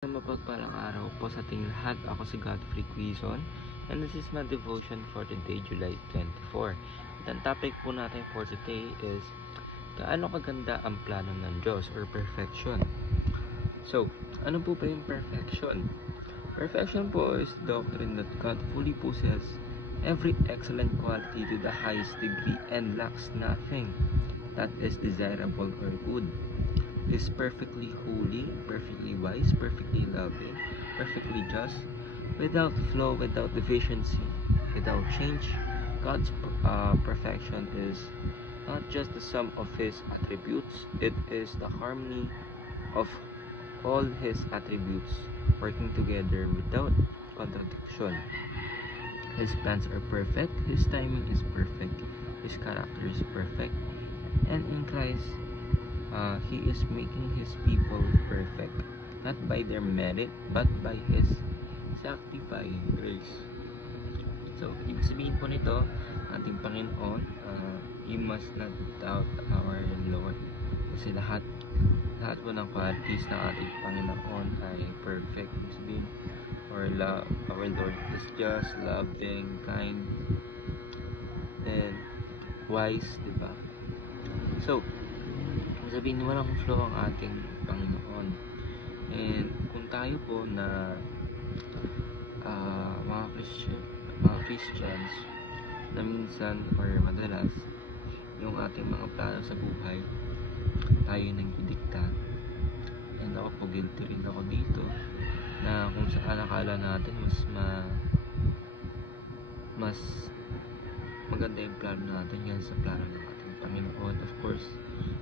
Mapagpalang araw po sa ating lahat. Ako si Godfrey Quizon and this is my devotion for today, July 24. At ang topic po natin for today is gaano kaganda ang plano ng Diyos or perfection. So, ano po ba yung perfection? Perfection po is the doctrine that God fully possesses every excellent quality to the highest degree and lacks nothing that is desirable or good. Is perfectly holy, perfectly wise, perfectly loving, perfectly just, without flaw, without deficiency, without change. God's perfection is not just the sum of His attributes, it is the harmony of all His attributes working together without contradiction. His plans are perfect, His timing is perfect, His character is perfect, and in Christ, He is making His people perfect, not by their merit, but by His sacrificing grace. So, ibig sabihin po nito, ating Panginoon, we must not doubt our Lord. Kasi lahat po ng qualities ng ating Panginoon ay perfect. Ibig sabihin, our Lord is just, loving, kind, and wise, diba? So, sabihin walang flaw ang ating Panginoon. And kung tayo po na mga Christians na minsan or madalas yung ating mga plano sa buhay tayo nagdidikta, and ako po guilty rin ako dito, na kung saan akala natin mas maganda yung plano natin yan sa plano ng ating Panginoon. Of course,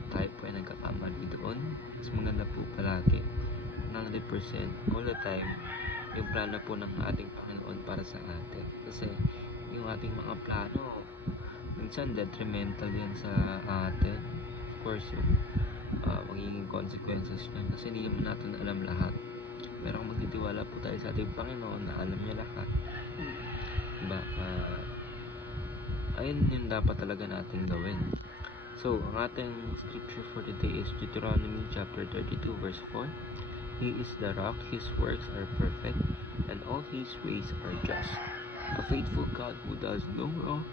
tayo po ay nagkakamali doon. Mas maganda po palagi 100% all the time yung plano po ng ating Panginoon para sa atin. Kasi yung ating mga plano minsan detrimental yan sa atin. Of course, yung magiging consequences yan kasi hindi naman natin alam lahat. Pero kung magtitiwala po tayo sa ating Panginoon na alam niya lahat, diba? Ayun yung dapat talaga natin gawin. So, ang ating scripture for today is Deuteronomy chapter 32 verse 4. He is the rock, His works are perfect, and all His ways are just. A faithful God who does no wrong,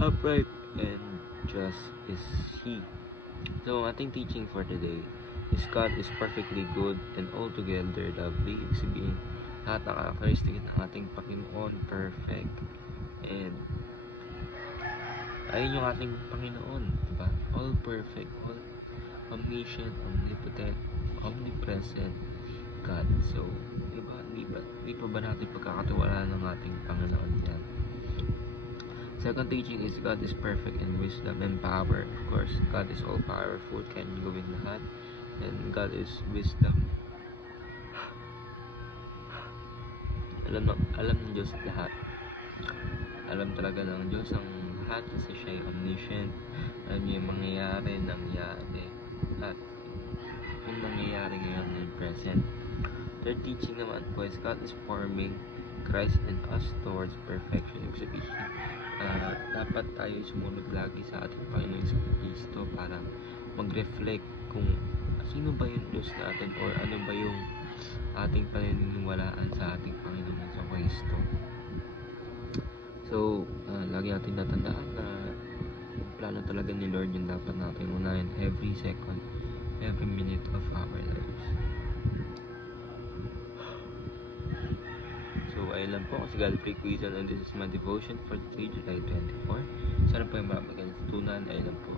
upright and just is He. So, ang ating teaching for today is God is perfectly good and altogether lovely. Ibig sabihin, lahat ng characteristic ng ating Panginoon perfect. And ayun yung ating Panginoon, diba? All perfect, all omniscient, omnipotent, omnipresent God. So, diba? Di pa ba natin pagkakatiwalaan ng ating Panginoon yan? Second teaching is God is perfect in wisdom and power. Of course, God is all powerful, can gawin lahat. And God is wisdom. Alam ng Diyos lahat. Alam talaga ng Diyos ang lahat kasi siya ay omniscient. Alam niya yung nangyayari. At kung nangyayari ngayon ay present. Third teaching naman po is God is forming Christ in us towards perfection. Ibig sabihin, dapat tayo sumunod lagi sa ating Panginoon sa Kristo para mag-reflect kung sino ba yung Diyos natin or ano ba yung ating paniniwalaan sa ating Panginoon sa Kristo. So, lagi natin natandaan na plano talaga ni Lord yung dapat natin unahin every second, every minute of our lives. So, ayun lang po. Kasi Godfrey Quizon and this is my devotion for today, July 24. Sana po yung mga magandang tutunan. Ayun lang po.